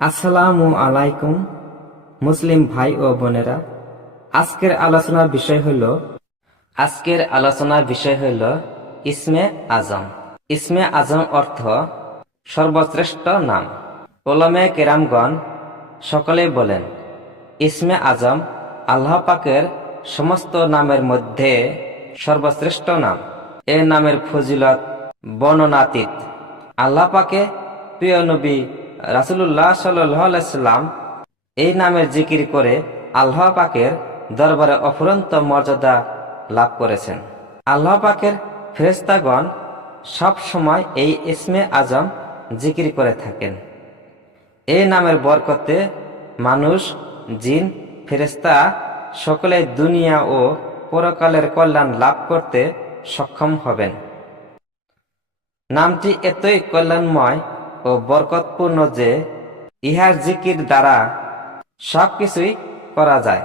আসসালামু আলাইকুম মুসলিম ভাই ও বোনেরা। আজকের আলোচনার বিষয় হইল ইসমে আজম। ইসমে আজম অর্থ সর্বশ্রেষ্ঠ নাম। উলামায়ে কেরামগণ সকলেই বলেন ইসমে আজম আল্লাহ পাকের সমস্ত নামের মধ্যে সর্বশ্রেষ্ঠ নাম। এ নামের ফজিলত বর্ণনাতীত। আল্লাহ পাকে প্রিয় নবী রাসূলুল্লাহ সাল্লাল্লাহু আলাইহি সাল্লাম এই নামের জিকির করে আল্লাহ পাকের দরবারে অফুরন্ত মর্যাদা লাভ করেছেন। আল্লাহ পাকের ফেরেশতাগণ সব সময় এই ইসমে আজম জিকির করে থাকেন। এই নামের বরকতে মানুষ, জিন, ফেরেশতা সকলে দুনিয়া ও পরকালের কল্যাণ লাভ করতে সক্ষম হবেন। নামটি এতই কল্যাণময় ও বরকতপূর্ণ যে ইহার জিকির দ্বারা সবকিছুই করা যায়।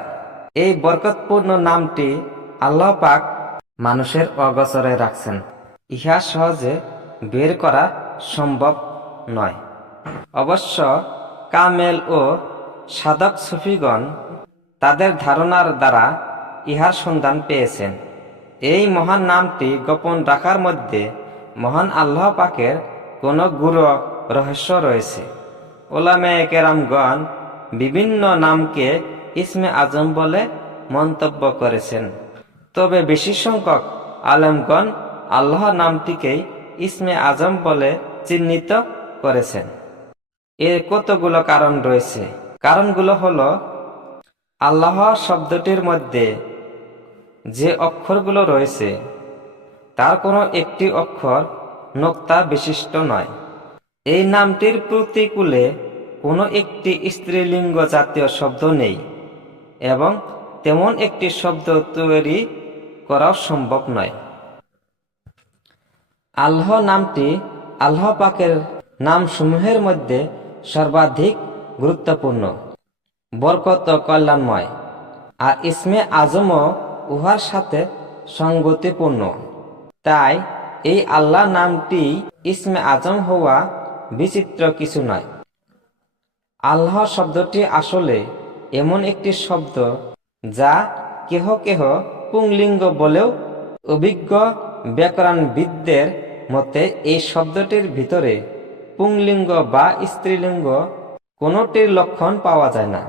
এই বরকতপূর্ণ নামটি আল্লাহ পাক মানুষের অগোচরে রাখছেন। ইহা সহজে বের করা সম্ভব নয়। অবশ্য কামেল ও সাধক সুফিগণ তাদের ধারণার দ্বারা ইহার সন্ধান পেয়েছেন। এই মহান নামটি গোপন রাখার মধ্যে মহান আল্লাহ পাকের কোনো গূঢ় রহস্য রয়েছে। উলামায়ে কেরামগণ বিভিন্ন নামকে ইসমে আজম বলে মন্তব্য করেছেন, তবে বেশি সংখ্যক আলেমগণ আল্লাহ নামটিকেই ইসমে আজম বলে চিহ্নিত করেছেন। এর কতগুলো কারণ রয়েছে। কারণগুলো হলো, আল্লাহ শব্দটির মধ্যে যে অক্ষরগুলো রয়েছে তার কোনো একটি অক্ষর নোক্তা বিশিষ্ট নয়। এই নামটির প্রতিকূলে কোনো একটি স্ত্রীলিঙ্গ জাতীয় শব্দ নেই এবং তেমন একটি শব্দ তৈরি করাও সম্ভব নয়। আল্লাহ নামটি আল্লাহ পাকের নামসমূহের মধ্যে সর্বাধিক গুরুত্বপূর্ণ, বরকত ও কল্যাণময়, আর ইসমে আজমও উহার সাথে সঙ্গতিপূর্ণ। তাই এই আল্লাহ নামটি ইসমে আজম হওয়া বিচিত্র কিছু নয়। আল্লাহ শব্দটি আসলে এমন একটি শব্দ যা কেহ কেহ পুংলিঙ্গ বলেও। অভিজ্ঞ ব্যাকরণবিদদের মতে এই শব্দটির ভিতরে পুংলিঙ্গ বা স্ত্রীলিঙ্গ কোনোটির লক্ষণ পাওয়া যায় না।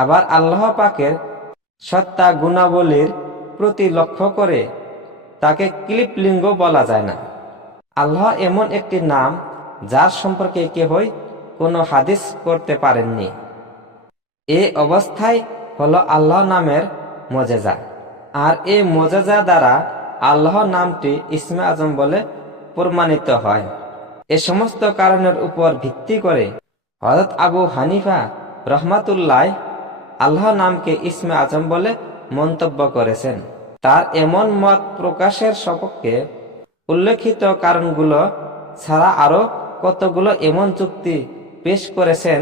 আবার আল্লাহ পাকের সত্তা গুণাবলীর প্রতি লক্ষ্য করে তাকে ক্লিপলিঙ্গ বলা যায় না। আল্লাহ এমন একটি নাম যার সম্পর্কে কেহই কোনো হাদিস করতে পারেননি। এ অবস্থায় হলো আল্লাহ নামের মজেজা, আর এই মজেজা দ্বারা আল্লাহ নামটি ইসমে আজম বলে প্রমাণিত হয়। এ সমস্ত কারণের উপর ভিত্তি করে হযরত আবু হানিফা রহমাতুল্লাহ আল্লাহ নামকে ইসমে আজম বলে মন্তব্য করেছেন। তার এমন মত প্রকাশের সপক্ষে উল্লেখিত কারণগুলো ছাড়া আরো কতগুলো এমন যুক্তি পেশ করেছেন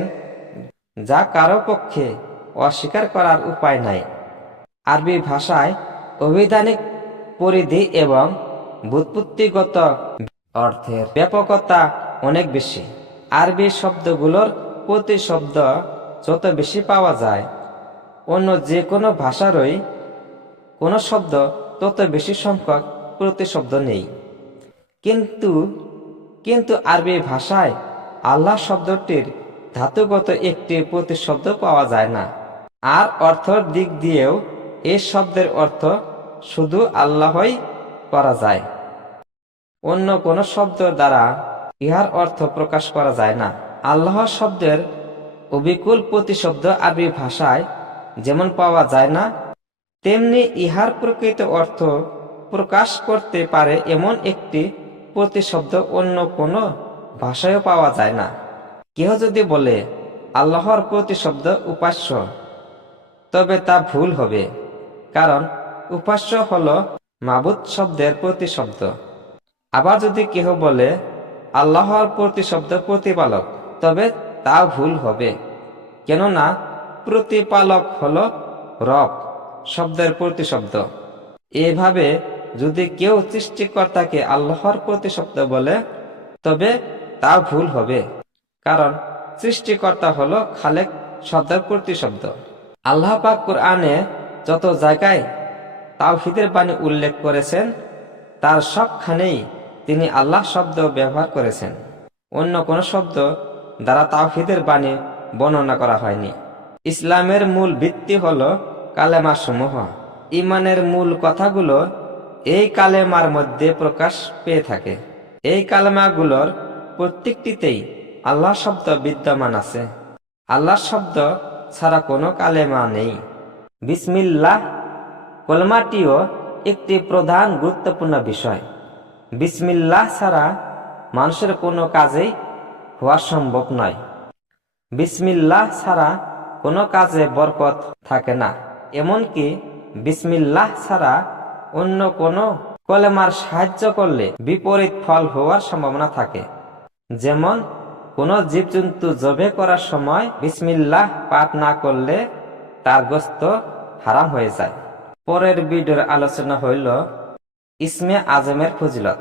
যা কারো পক্ষে অস্বীকার করার উপায় নাই। আরবি ভাষায় অভিধানিক পরিধি এবং ব্যুৎপত্তিগত অর্থের ব্যাপকতা অনেক বেশি। আরবি শব্দগুলোর প্রতিশব্দ যত বেশি পাওয়া যায়, অন্য যে কোনো ভাষারই কোনো শব্দ তত বেশি সংখ্যক প্রতিশব্দ নেই। কিন্তু আরবি ভাষায় আল্লাহ শব্দটির ধাতুগত একটি প্রতিশব্দ পাওয়া যায় না। আর অর্থের দিক দিয়েও এই শব্দের অর্থ শুধু আল্লাহই করা যায়, অন্য কোনো শব্দ দ্বারা ইহার অর্থ প্রকাশ করা যায় না। আল্লাহ শব্দের অবিকুল প্রতিশব্দ আরবি ভাষায় যেমন পাওয়া যায় না, তেমনি ইহার প্রকৃত অর্থ প্রকাশ করতে পারে এমন একটি প্রতিশব্দ অন্য কোনো ভাষায়ও পাওয়া যায় না। কেহ যদি বলে আল্লাহর প্রতিশব্দ উপাস্য, তবে তা ভুল হবে, কারণ উপাস্য হলো মাবুদ শব্দের প্রতিশব্দ। আবার যদি কেহ বলে আল্লাহর প্রতিশব্দ প্রতিপালক, তবে তা ভুল হবে, কেননা প্রতিপালক হলো রব শব্দের প্রতিশব্দ। এভাবে যদি কেউ সৃষ্টিকর্তাকে আল্লাহর প্রতিশব্দ বলে, তবে তা ভুল হবে, কারণ সৃষ্টিকর্তা হলো খালেক শব্দের প্রতিশব্দ। আল্লাহ পাক কুরআনে যত জায়গায় তাওহীদের বাণী উল্লেখ করেছেন তার সবখানেই তিনি আল্লাহ শব্দ ব্যবহার করেছেন। অন্য কোনো শব্দ দ্বারা তাওহীদের বাণী বর্ণনা করা হয়নি। ইসলামের মূল ভিত্তি হল কালেমা সমূহ। ইমানের মূল কথাগুলো এই কালেমার মধ্যে প্রকাশ পেয়ে থাকে। এই কালেমাগুলোর প্রত্যেকটিতেই আল্লাহ শব্দ বিদ্যমান আছে। আল্লাহ শব্দ ছাড়া কোনো কালেমা নেই। বিসমিল্লাহ কলমাটিও একটি প্রধান গুরুত্বপূর্ণ বিষয়। বিসমিল্লাহ ছাড়া মানুষের কোনো কাজেই হওয়া সম্ভব নয়। বিসমিল্লাহ ছাড়া কোনো কাজে বরকত থাকে না। এমনকি বিসমিল্লাহ ছাড়া অন্য কোনো কলেমার সাহায্য করলে বিপরীত ফল হওয়ার সম্ভাবনা থাকে। যেমন কোনো জীবজন্তু জবে করার সময় বিসমিল্লাহ পাঠ না করলে তার গোশত হারাম হয়ে যায়। পরের ভিডিওর আলোচনা হইল ইসমে আজমের ফজিলত।